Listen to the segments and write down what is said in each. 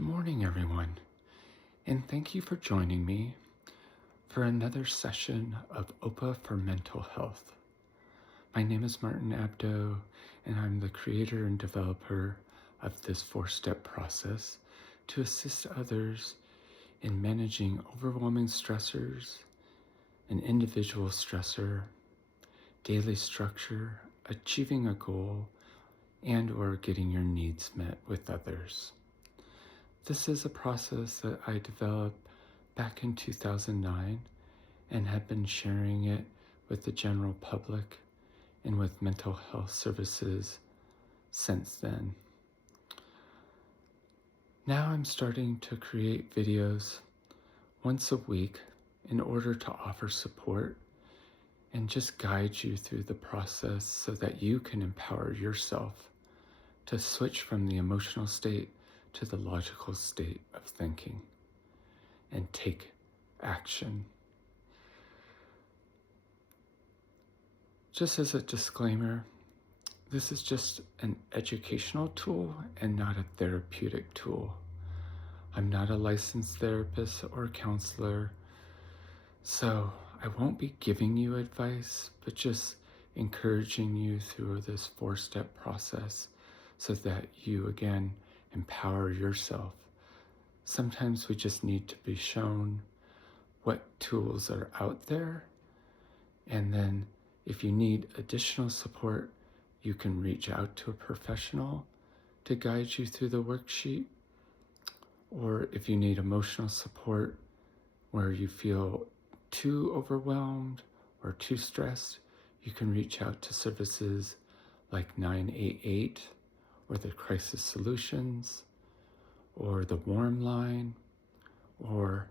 Good morning, everyone, and thank you for joining me for another session of OPA for Mental Health. My name is Martin Abdo, and I'm the creator and developer of this four-step process to assist others in managing overwhelming stressors, an individual stressor, daily structure, achieving a goal, and/or getting your needs met with others. This is a process that I developed back in 2009 and have been sharing it with the general public and with mental health services since then. Now I'm starting to create videos once a week in order to offer support and just guide you through the process so that you can empower yourself to switch from the emotional state to the logical state of thinking and take action. Just as a disclaimer, this is just an educational tool and not a therapeutic tool. I'm not a licensed therapist or counselor, so I won't be giving you advice, but just encouraging you through this four-step process so that you, again, empower yourself. Sometimes we just need to be shown what tools are out there, and then if you need additional support, you can reach out to a professional to guide you through the worksheet. Or if you need emotional support where you feel too overwhelmed or too stressed, you can reach out to services like 988 or the Crisis Solutions or the Warm Line or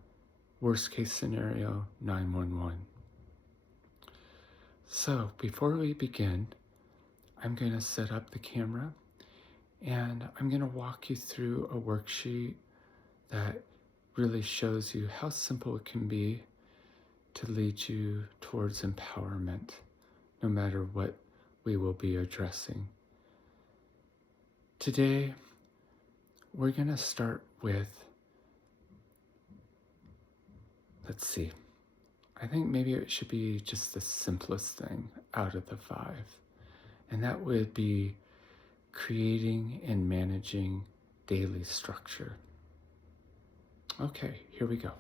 worst case scenario 911. So before we begin, I'm going to set up the camera and I'm going to walk you through a worksheet that really shows you how simple it can be to lead you towards empowerment, no matter what we will be addressing. Today, we're going to start with, I think maybe it should be just the simplest thing out of the 5, and that would be creating and managing daily structure. Okay, here we go.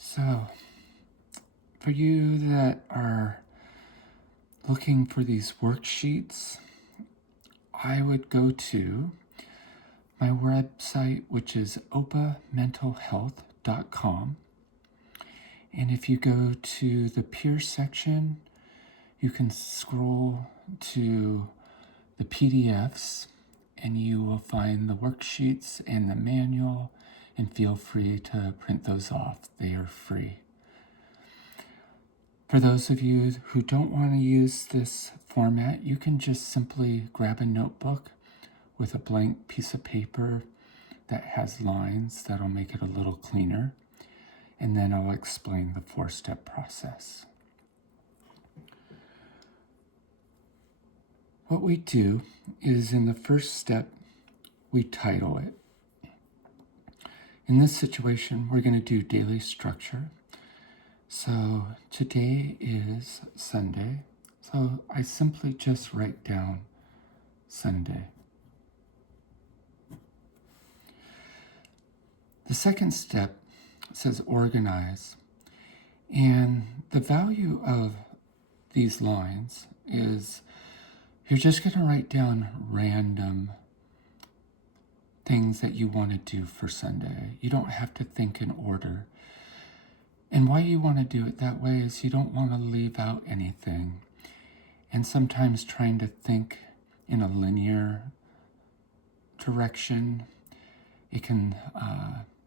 So, for you that are looking for these worksheets, I would go to my website, which is opamentalhealth.com. And if you go to the peer section, you can scroll to the PDFs and you will find the worksheets and the manual, and feel free to print those off. They are free. For those of you who don't want to use this format, you can just simply grab a notebook with a blank piece of paper that has lines that'll make it a little cleaner, and then I'll explain the 4-step process. What we do is in the first step, we title it. In this situation, we're going to do daily structure. So today is Sunday, so I simply just write down Sunday. The second step says organize, and the value of these lines is you're just going to write down random things that you want to do for Sunday. You don't have to think in order. And why you want to do it that way is you don't want to leave out anything. And sometimes trying to think in a linear direction, it can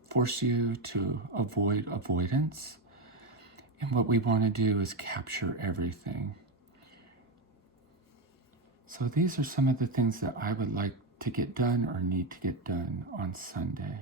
force you to avoid avoidance. And what we want to do is capture everything. So these are some of the things that I would like to get done or need to get done on Sunday.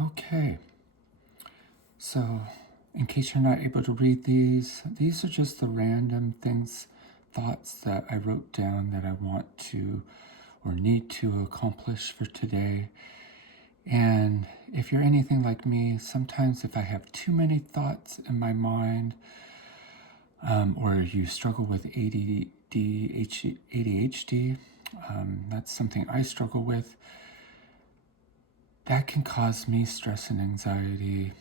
Okay, so in case you're not able to read these are just the random thoughts that I wrote down that I want to or need to accomplish for today. And if you're anything like me, sometimes if I have too many thoughts in my mind, or you struggle with ADHD, that's something I struggle with. That can cause me stress and anxiety,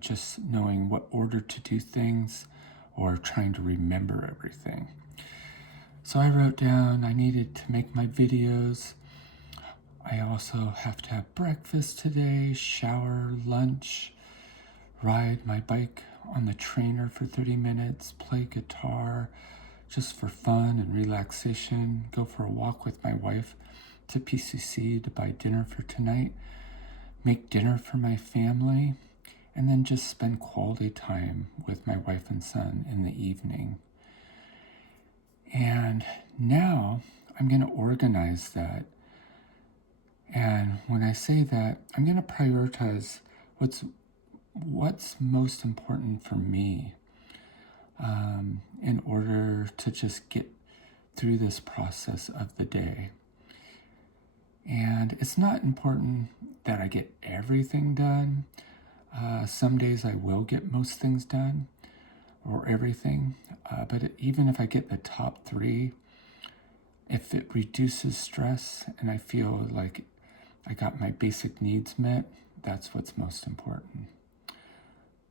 just knowing what order to do things or trying to remember everything. So I wrote down I needed to make my videos. I also have to have breakfast today, shower, lunch, ride my bike on the trainer for 30 minutes, play guitar just for fun and relaxation, go for a walk with my wife to PCC to buy dinner for tonight, make dinner for my family, and then just spend quality time with my wife and son in the evening. And now I'm going to organize that. And when I say that, I'm going to prioritize what's most important for me, in order to just get through this process of the day. And it's not important that I get everything done. Some days I will get most things done or everything. But even if I get the top 3, if it reduces stress and I feel like I got my basic needs met, that's what's most important.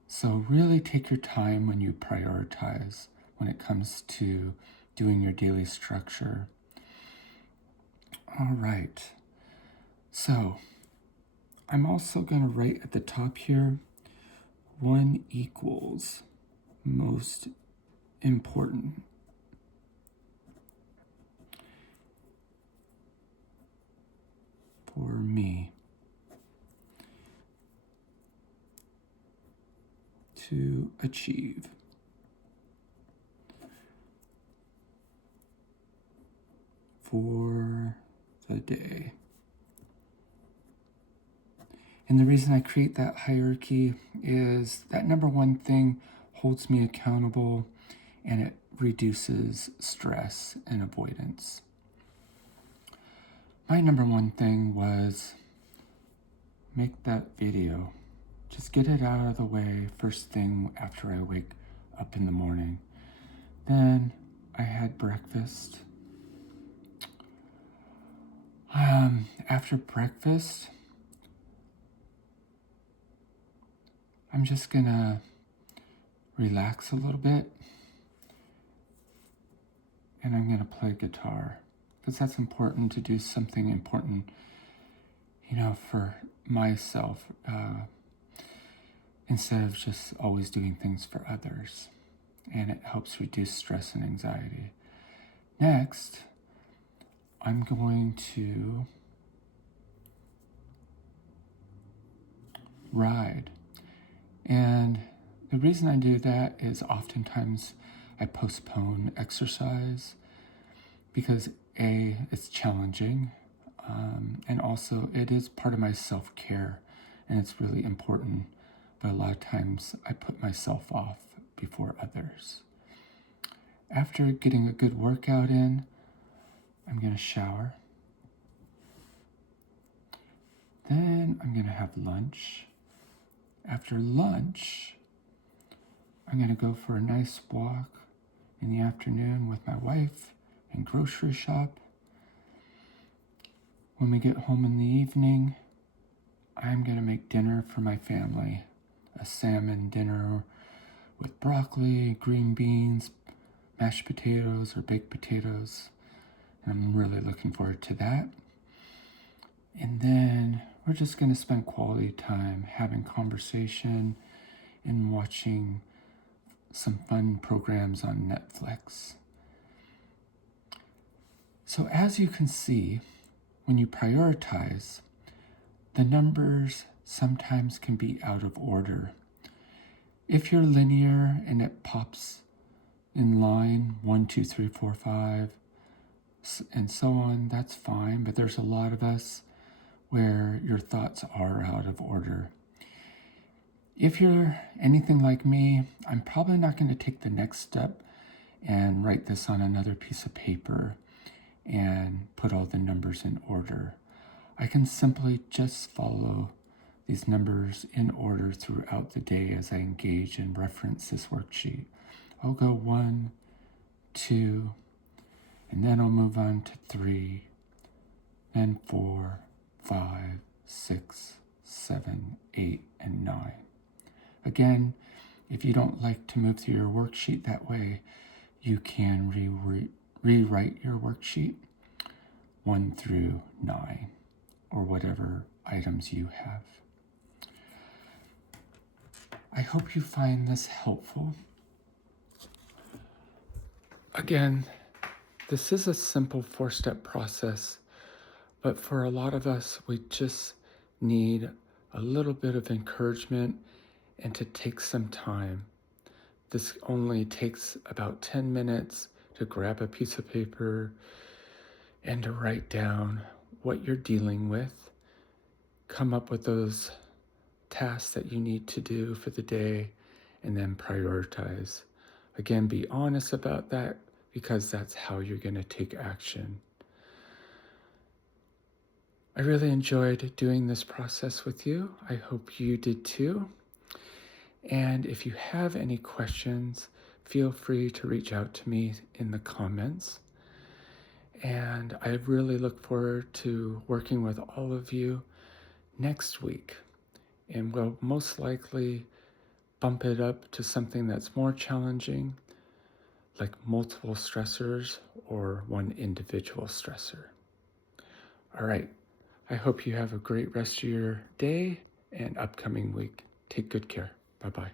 So really take your time when you prioritize when it comes to doing your daily structure. All right. So I'm also going to write at the top here, 1 equals most important. For me to achieve. For the day. And the reason I create that hierarchy is that number 1 thing holds me accountable and it reduces stress and avoidance. My number 1 thing was make that video. Just get it out of the way first thing after I wake up in the morning. Then I had breakfast. After breakfast, I'm just gonna relax a little bit, and I'm gonna play guitar, because that's important, to do something important, for myself, instead of just always doing things for others. And it helps reduce stress and anxiety. Next, I'm going to ride. And the reason I do that is oftentimes I postpone exercise because A, it's challenging, and also it is part of my self-care, and it's really important. But a lot of times I put myself off before others. After getting a good workout in, I'm going to shower. Then I'm going to have lunch. After lunch, I'm going to go for a nice walk in the afternoon with my wife and grocery shop. When we get home in the evening, I'm going to make dinner for my family. A salmon dinner with broccoli, green beans, mashed potatoes or baked potatoes. And I'm really looking forward to that. And then we're just going to spend quality time having conversation and watching some fun programs on Netflix. So as you can see, when you prioritize, the numbers sometimes can be out of order. If you're linear and it pops in line 1, 2, 3, 4, 5, and so on, that's fine. But there's a lot of us where your thoughts are out of order. If you're anything like me, I'm probably not going to take the next step and write this on another piece of paper and put all the numbers in order. I can simply just follow these numbers in order throughout the day as I engage and reference this worksheet. I'll go 1, 2, and then I'll move on to 3, then 4, 5, 6, 7, 8, and 9. Again, if you don't like to move through your worksheet that way, you can rewrite your worksheet 1 through 9, or whatever items you have. I hope you find this helpful. Again, this is a simple 4-step process, but for a lot of us, we just need a little bit of encouragement and to take some time. This only takes about 10 minutes to grab a piece of paper and to write down what you're dealing with, come up with those tasks that you need to do for the day, and then prioritize. Again, be honest about that, because that's how you're going to take action. I really enjoyed doing this process with you. I hope you did too. And if you have any questions, feel free to reach out to me in the comments. And I really look forward to working with all of you next week. And we'll most likely bump it up to something that's more challenging, like multiple stressors or one individual stressor. All right. I hope you have a great rest of your day and upcoming week. Take good care. Bye-bye.